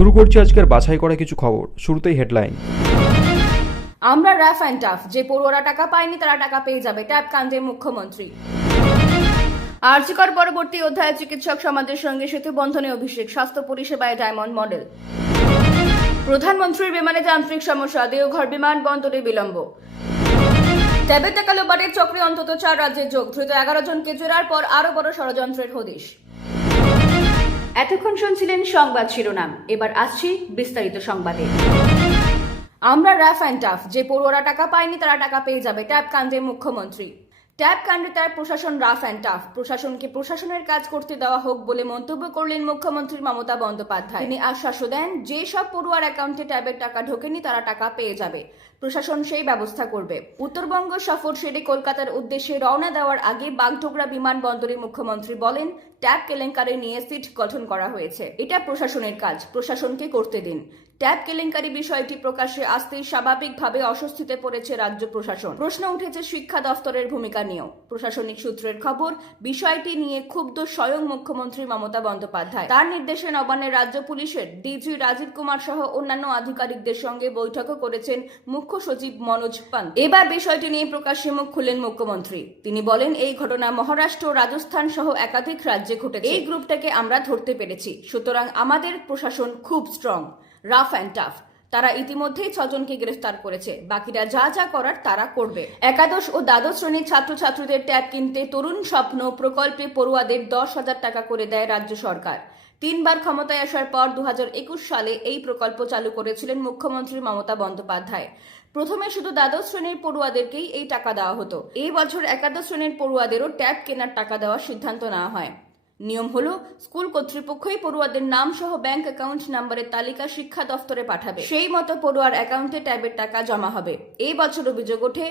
শুরু করছি আজকের বাছাই করা কিছু খবর। শুরুতেই হেডলাইন আমরা র্যাফ অ্যান্ড টাফ যে পড়ুয়ারা টাকা পায়নি, তারা টাকা পেয়ে যাবে। ট্যাপ কাণ্ডে মুখ্যমন্ত্রী। আর্যিকর পরবর্তী অধ্যায়ে চিকিৎসক সমাজের সঙ্গে সেতু বন্ধনে অভিষেক। স্বাস্থ্য পরিষেবায় ডায়মন্ড মডেল প্রধানমন্ত্রীর বিমানে যান্ত্রিক সমস্যা। দেওঘর বিমানবন্দরে বিলম্ব। ট্যাবে টাকা বাড়ির চক্রে অন্তত চার রাজ্যের যোগ। ধৃত এগারো জনকে জেরার পর আরও বড় ষড়যন্ত্রের হদিশ। এতক্ষণ শুনছিলেন সংবাদ শিরোনাম। এবার আসছি বিস্তারিত সংবাদে। আমরা র্যাফ অ্যান্ড টাফ, যে পড়ুয়ারা টাকা পায়নি তারা টাকা পেয়ে যাবে, ট্যাব কাণ্ডে মুখ্যমন্ত্রী। ট্যাব কাণ্ডে তার প্রশাসন রাফ অ্যান্ড টাফ, প্রশাসনকে প্রশাসনের কাজ করতে দেওয়া হোক বলে মন্তব্য করলেন মুখ্যমন্ত্রী মমতা বন্দ্যোপাধ্যায়। তিনি আশ্বাস দেন, যে সব পড়ুয়ার অ্যাকাউন্টে ট্যাবের টাকা ঢোকেনি তারা টাকা পেয়ে যাবে। প্রশাসন সেই ব্যবস্থা করবে। উত্তরবঙ্গ সফর সেরে কলকাতার উদ্দেশ্যে রওনা দেওয়ার আগে বাগডোগরা বিমানবন্দরে মুখ্যমন্ত্রী বলেন, ট্যাব কেলেঙ্কারি নিয়ে সিট গঠন করা হয়েছে। এটা প্রশাসনের কাজ, প্রশাসনকে করতে দিন। ট্যাব কেলেঙ্কারি বিষয়টি প্রকাশ্যে আসতেই স্বাভাবিকভাবে অস্বস্তিতে পড়েছে রাজ্য প্রশাসন। প্রশ্ন উঠেছে শিক্ষা দফতরের ভূমিকা নিয়েও। প্রশাসনিক সূত্রের খবর, বিষয়টি নিয়ে ক্ষুব্ধ স্বয়ং মুখ্যমন্ত্রী মমতা বন্দ্যোপাধ্যায়। তার নির্দেশে নবান্নের রাজ্য পুলিশের ডিজি রাজীব কুমার সহ অন্যান্য আধিকারিকদের সঙ্গে বৈঠকও করেছেন মুখ্য সচিব মনোজ পান্ত এবার বিষয়টি নিয়ে প্রকাশ্যে মুখ খুললেন মুখ্যমন্ত্রী। তিনি বলেন, এই ঘটনা মহারাষ্ট্র, রাজস্থান সহ একাধিক রাজ্যে ঘটেছে। এই গ্রুপটাকে আমরা ধরতে পেরেছি। সুতরাং আমাদের প্রশাসন খুব স্ট্রং রাফ অ্যান্ড টাফ তারা ইতিমধ্যেই ছজনকে গ্রেফতার করেছে। বাকিরা যা যা করার তারা করবে। একাদশ ও দ্বাদশ শ্রেণির ছাত্রছাত্রীদের ট্যাব কিনতে তরুণ স্বপ্ন প্রকল্পে পড়ুয়াদের দশ হাজার টাকা করে দেয় রাজ্য সরকার। তিনবার ক্ষমতায় আসার পর দু হাজার একুশ সালে এই প্রকল্প চালু করেছিলেন মুখ্যমন্ত্রী মমতা বন্দ্যোপাধ্যায়। প্রথমে শুধু দ্বাদশ শ্রেণির পড়ুয়াদেরকেই এই টাকা দেওয়া হতো। এই বছর একাদশ শ্রেণির পড়ুয়াদেরও ট্যাব কেনার টাকা দেওয়ার সিদ্ধান্ত নেওয়া হয়। নিয়ম হলো, স্কুল কর্তৃপক্ষই পড়ুয়াদের নাম সহ ব্যাংক অ্যাকাউন্ট নাম্বারের তালিকা শিক্ষা দফতরে পাঠাবে। সেই মতো পড়ুয়ার অ্যাকাউন্টে ট্যাবের টাকা জমা হবে। এই বছর অভিযোগ ওঠে,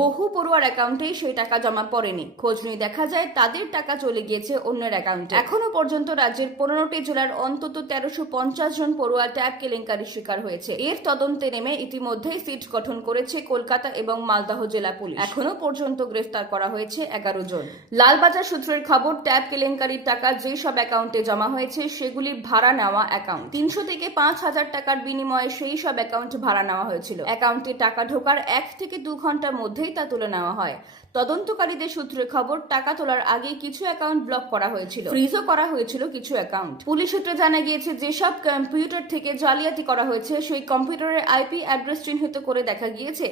বহু পড়ুয়ার অ্যাকাউন্টেই সেই টাকা জমা পড়েনি। খোঁজ নিয়ে দেখা যায়, তাদের টাকা চলে গিয়েছে অন্যের অ্যাকাউন্টে এখনও পর্যন্ত রাজ্যের পনেরোটি জেলার অন্তত তেরোশো পঞ্চাশ জন পড়ুয়া ট্যাব কেলেঙ্কারির শিকার হয়েছে। এর তদন্তে নেমে ইতিমধ্যেই সিট গঠন করেছে কলকাতা এবং মালদহ জেলা পুলিশ। এখনও পর্যন্ত গ্রেফতার করা হয়েছে এগারো জন। লালবাজার সূত্রের খবর, ট্যাব কেলেঙ্কারির টাকা যে সব অ্যাকাউন্টে জমা হয়েছে সেগুলি ভাড়া নেওয়া অ্যাকাউন্ট। তিনশো থেকে পাঁচ হাজার টাকার বিনিময়ে সেই সব অ্যাকাউন্ট ভাড়া নেওয়া হয়েছিল। অ্যাকাউন্টে টাকা ঢোকার এক থেকে দু ঘণ্টার মধ্যেই তা তুলে নেওয়া হয়। তদন্তকারীদের সূত্রে খবর, টাকা তোলার আগে কিছু অ্যাকাউন্ট ব্লক করা হয়েছিল। ফ্রিজও করা হয়েছিল কিছু অ্যাকাউন্ট। পুলিশ সূত্রে জানা গিয়েছে, যেসব কম্পিউটার থেকে জালিয়াতি করা হয়েছে, সেই কম্পিউটারের আইপি অ্যাড্রেস চিহ্নিত করে দেখা গিয়েছে,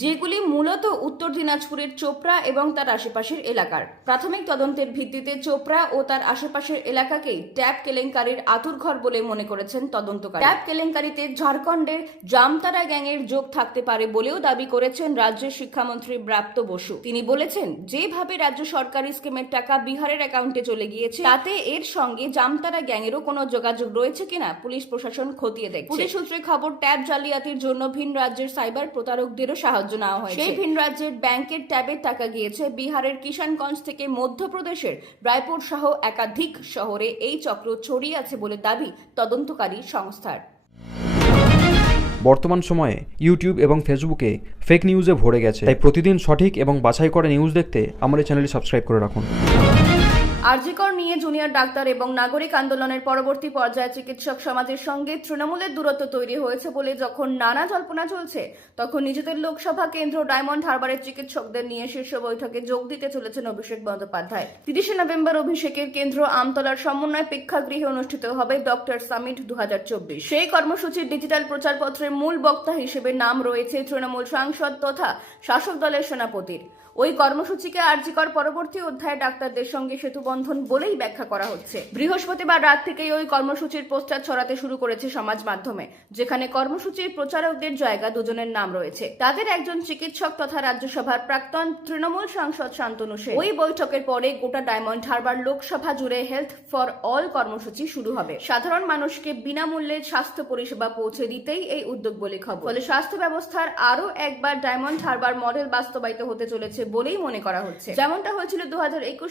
যেগুলি মূলত উত্তর দিনাজপুরের চোপড়া এবং তার আশেপাশের এলাকার। প্রাথমিক তদন্তের ভিত্তিতে চোপড়া ও তার আশেপাশের এলাকাকেই ট্যাব কেলেঙ্কারির আতুরঘর বলে মনে করেছেন তদন্তকারী। ট্যাব কেলেঙ্কারিতে ঝাড়খণ্ডের জামতারা গ্যাংয়ের যোগ থাকতে পারে বলেও দাবি করেছেন রাজ্যের শিক্ষামন্ত্রী ব্রাপ্ত বসু। তিনি বলেছেন যেভাবে রাজ্য সরকারি স্কিমের টাকা বিহারের অ্যাকাউন্টে চলে গিয়েছে তাতে এর সঙ্গে জামতারা গ্যাংয়েরও কোনো যোগাযোগ রয়েছে কিনা পুলিশ প্রশাসন খতিয়ে দেখছে। পুলিশ সূত্রে খবর ট্যাব জালিয়াতির জন্য ভিন রাজ্যের সাইবার প্রতারকদেরও সাহায্য নেওয়া হয় সেই ভিন রাজ্যের ব্যাংকের ট্যাবের টাকা গিয়েছে বিহারের কিষানগঞ্জ থেকে মধ্যপ্রদেশের রায়পুর সহ একাধিক শহরে এই চক্র ছড়িয়ে আছে বলে দাবি তদন্তকারী সংস্থার। বর্তমান সময়ে ইউটিউব এবং ফেসবুকে ফেক নিউজে ভরে গেছে। তাই প্রতিদিন সঠিক এবং বাছাই করা নিউজ দেখতে আমাদের চ্যানেলটি সাবস্ক্রাইব করে রাখুন। আরজিকর নিয়ে জুনিয়র ডাক্তার এবং নাগরিক আন্দোলনের পরবর্তী পর্যায়ে চিকিৎসক সমাজের সঙ্গে তৃণমূলের দূরত্ব তৈরি হয়েছে বলে যখন নানা জল্পনা চলছে, তখন নিজেদের লোকসভা কেন্দ্র ডায়মন্ড হারবারের চিকিৎসকদের নিয়ে শীর্ষ বৈঠকে যোগ দিতে চলেছেন অভিষেক বন্দ্যোপাধ্যায়। তিরিশে নভেম্বর অভিষেকের কেন্দ্র আমতলার সমন্বয় প্রেক্ষাগৃহে অনুষ্ঠিত হবে ডক্টর সামিট দুহাজার চব্বিশ। সেই কর্মসূচির ডিজিটাল প্রচারপত্রের মূল বক্তা হিসেবে নাম রয়েছে তৃণমূল সাংসদ তথা শাসক দলের সেনাপতির। ওই কর্মসূচিকে আর্জিকর পরবর্তী অধ্যায়ে ডাক্তারদের সঙ্গে সেতুবন্ধন বলেই ব্যাখ্যা করা হচ্ছে। বৃহস্পতিবার রাত থেকেই ওই কর্মসূচির পোস্টার ছড়াতে শুরু করেছে সমাজ মাধ্যমে, যেখানে কর্মসূচির প্রচারকদের জায়গা দুজনের নাম রয়েছে। তাদের একজন চিকিৎসক তথা রাজ্যসভার প্রাক্তন তৃণমূল সাংসদ শান্তনু সেন। ওই বৈঠকের পরে গোটা ডায়মন্ড হারবার লোকসভা জুড়ে হেলথ ফর অল কর্মসূচি শুরু হবে। সাধারণ মানুষকে বিনামূল্যে স্বাস্থ্য পরিষেবা পৌঁছে দিতেই এই উদ্যোগ বলে খবর। ফলে স্বাস্থ্য ব্যবস্থার আরও একবার ডায়মন্ড হারবার মডেল বাস্তবায়িত হতে চলেছে বলেই মনে করা হচ্ছে। যেমনটা হয়েছিল দু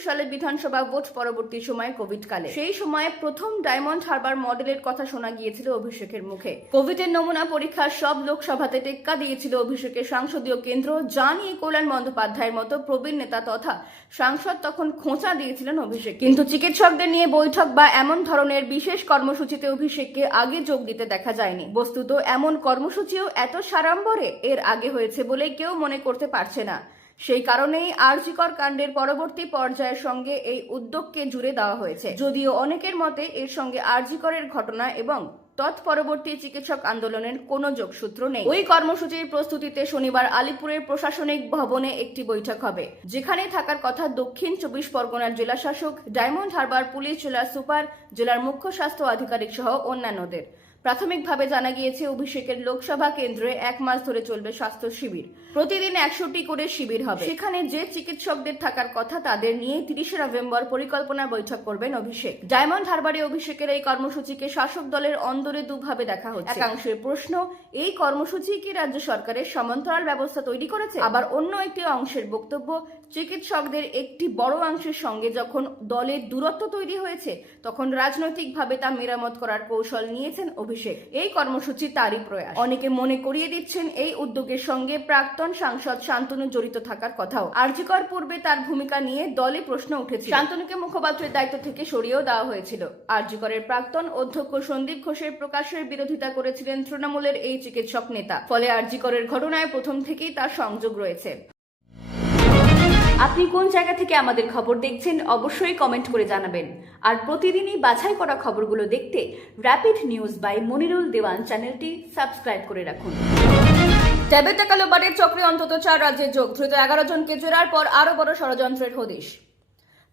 সালে বিধানসভা ভোট পরবর্তী সময়ে কোভিড কালে সেই সময়ে প্রথম ডায়মন্ড হারবার মডেলের কথা শোনা গিয়েছিল অভিষেকের মুখে। কোভিডের নমুনা পরীক্ষার সব লোকসভাতে টেক্কা দিয়েছিল অভিষেকের সংসদীয় কেন্দ্র, যা নিয়ে কল্যাণ বন্দ্যোপাধ্যায়ের মতো প্রবীণ নেতা তথা সাংসদ তখন খোঁচা দিয়েছিলেন অভিষেক কিন্তু চিকিৎসকদের নিয়ে বৈঠক বা এমন ধরনের বিশেষ কর্মসূচিতে অভিষেককে আগে যোগ দিতে দেখা যায়নি। বস্তুত এমন কর্মসূচিও এত সাড়ম্বরে এর আগে হয়েছে বলে কেউ মনে করতে পারছে না। সেই কারণেই আরজিকর কাণ্ডের পরবর্তী পর্যায়ের সঙ্গে এই উদ্যোগকে জুড়ে দেওয়া হয়েছে। যদিও অনেকের মতে এর সঙ্গে আরজিকরের ঘটনা এবং তৎপরবর্তী চিকিৎসক আন্দোলনের কোনো যোগসূত্র নেই। ওই কর্মসূচির প্রস্তুতিতে শনিবার আলিপুরের প্রশাসনিক ভবনে একটি বৈঠক হবে, যেখানে থাকার কথা দক্ষিণ চব্বিশ পরগনার জেলা শাসক ডায়মন্ড হারবার পুলিশ জেলার সুপার, জেলার মুখ্য স্বাস্থ্য আধিকারিক সহ অন্যান্যদের। প্রাথমিকভাবে জানা গিয়েছে, অভিষেকের লোকসভা কেন্দ্রে এক মাস ধরে চলবে স্বাস্থ্য শিবির। প্রতিদিন একশোটি করে শিবির হবে। সেখানে যে চিকিৎসকদের থাকার কথা, তাদের নিয়ে তিরিশে নভেম্বর পরিকল্পনা বৈঠক করবেন অভিষেক। ডায়মন্ড হারবারে অভিষেকের এই কর্মসূচিকে শাসক দলের অন্দরে দুভাবে দেখা হচ্ছে। একাংশের প্রশ্ন, এই কর্মসূচি কি রাজ্য সরকারের সমান্তরাল ব্যবস্থা তৈরি করেছে? আবার অন্য একটি অংশের বক্তব্য চিকিৎসকদের একটি বড় অংশের সঙ্গে যখন দলের দূরত্ব তৈরি হয়েছে, তখন রাজনৈতিকভাবে তা মেরামত করার কৌশল নিয়েছেন অভিষেক। এই কর্মসূচি তারই প্রয়াস। অনেকে মনে করিয়ে দিচ্ছেন এই উদ্যোগের সঙ্গে প্রাক্তন সাংসদ শান্তনু জড়িত থাকার কথাও। আর্যিকর পূর্বে তার ভূমিকা নিয়ে দলে প্রশ্ন উঠেছে শান্তনুকে মুখপাত্রের দায়িত্ব থেকে সরিয়েও দেওয়া হয়েছিল। আর্যিকরের প্রাক্তন অধ্যক্ষ সন্দীপ ঘোষের প্রকাশের বিরোধিতা করেছিলেন তৃণমূলের এই চিকিৎসক নেতা। ফলে আর্যিকরের ঘটনায় প্রথম থেকেই তার সংযোগ রয়েছে। আপনি কোন জায়গা থেকে আমাদের খবর দেখছেন অবশ্যই কমেন্ট করে জানাবেন। আর প্রতিদিনই বাছাই করা খবরগুলো দেখতে rapid news by Monirul Dewan চ্যানেলটি সাবস্ক্রাইব করে রাখুন। ট্যাবে টাকালো বাড়ির চক্রে অন্তত চার রাজ্যে যোগ, ধৃত এগারো জনকে জেরার পর আরও বড় ষড়যন্ত্রের হদিশ।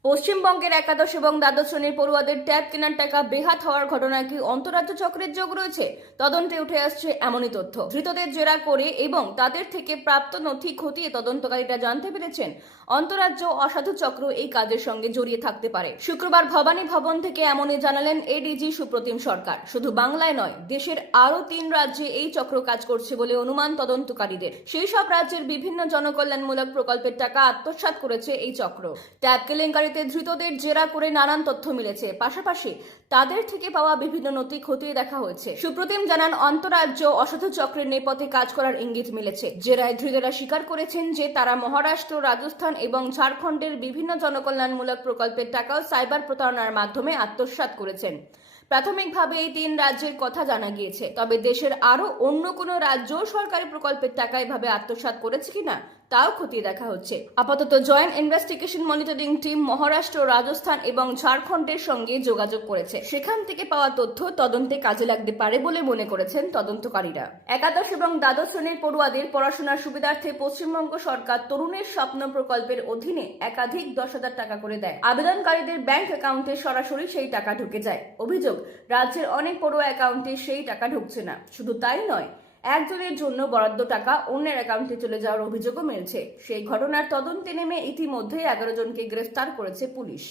পশ্চিমবঙ্গের একাদশ এবং দ্বাদশ শ্রেণির পড়ুয়াদের ট্যাব কেনার টাকা বেহাত হওয়ার ঘটনায় কি অন্তরাজ্য চক্রের যোগ রয়েছে? তদন্তে উঠে আসছে এমনই তথ্য। ধৃতদের জেরা করে এবং তাদের থেকে প্রাপ্ত নথি খতিয়ে তদন্তকারীরা জানতে পেরেছেন, অন্তরাজ্য অসাধু চক্র এই কাজের সঙ্গে জড়িয়ে থাকতে পারে। শুক্রবার ভবানী ভবন থেকে এমনই জানালেন এডিজি সুপ্রতিম সরকার। শুধু বাংলায় নয়, দেশের আরও তিন রাজ্যে এই চক্র কাজ করছে বলে অনুমান তদন্তকারীদের। সেই সব রাজ্যের বিভিন্ন জনকল্যাণমূলক প্রকল্পের টাকা আত্মসাৎ করেছে এই চক্র। ট্যাব কেলেঙ্কারিতে ধৃতদের জেরা করে নানান তথ্য মিলেছে। পাশাপাশি তাদের থেকে পাওয়া বিভিন্ন নথি খতিয়ে দেখা হয়েছে। সুপ্রতিম জানান অন্তরাজ্য অসাধু চক্রের নেপথে কাজ করার ইঙ্গিত মিলেছে। জেরায় ধৃতরা স্বীকার করেছেন যে তারা মহারাষ্ট্র, রাজস্থান এবং ঝাড়খণ্ডের বিভিন্ন জনকল্যাণমূলক প্রকল্পের টাকাও সাইবার প্রতারণার মাধ্যমে আত্মসাৎ করেছেন। প্রাথমিকভাবে এই তিন রাজ্যের কথা জানা গিয়েছে। তবে দেশের আরও অন্য কোনো রাজ্য সরকারি প্রকল্পের টাকা এভাবে আত্মসাৎ করেছে কিনা তাও খতিয়ে দেখা হচ্ছে। আপাতত joint investigation monitoring team Maharashtra, Rajasthan এবং ঝাড়খণ্ডের সঙ্গে যোগাযোগ করেছে। সেখান থেকে পাওয়া তথ্য তদন্তে কাজে লাগতে পারে বলে মনে করেছেন তদন্তকারীরা। একাদশ এবং দ্বাদশ শ্রেণির পড়ুয়াদের পড়াশোনার সুবিধার্থে পশ্চিমবঙ্গ সরকার তরুণের স্বপ্ন প্রকল্পের অধীনে একাধিক দশ হাজার টাকা করে দেয়। আবেদনকারীদের ব্যাংক অ্যাকাউন্টে সরাসরি সেই টাকা ঢুকে যায়। অভিযোগ, রাজ্যের অনেক পড়ুয়া অ্যাকাউন্টে সেই টাকা ঢুকছে না। শুধু তাই নয় একজনের জন্য বরাদ্দ টাকা অন্যের অ্যাকাউন্টে চলে যাওয়ার অভিযোগও মিলছে। সেই ঘটনার তদন্তে নেমে ইতিমধ্যেই এগারো জনকে গ্রেফতার করেছে পুলিশ।